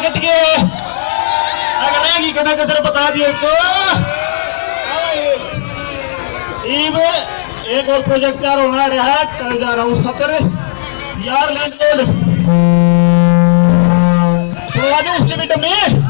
cut गए अगर रहेगी कदा कसर बता दिए तो इब एक और प्रोजेक्ट तैयार होना रहा है कल जा रहा हूँ खतर यार लैंड रोड उसके भी डमी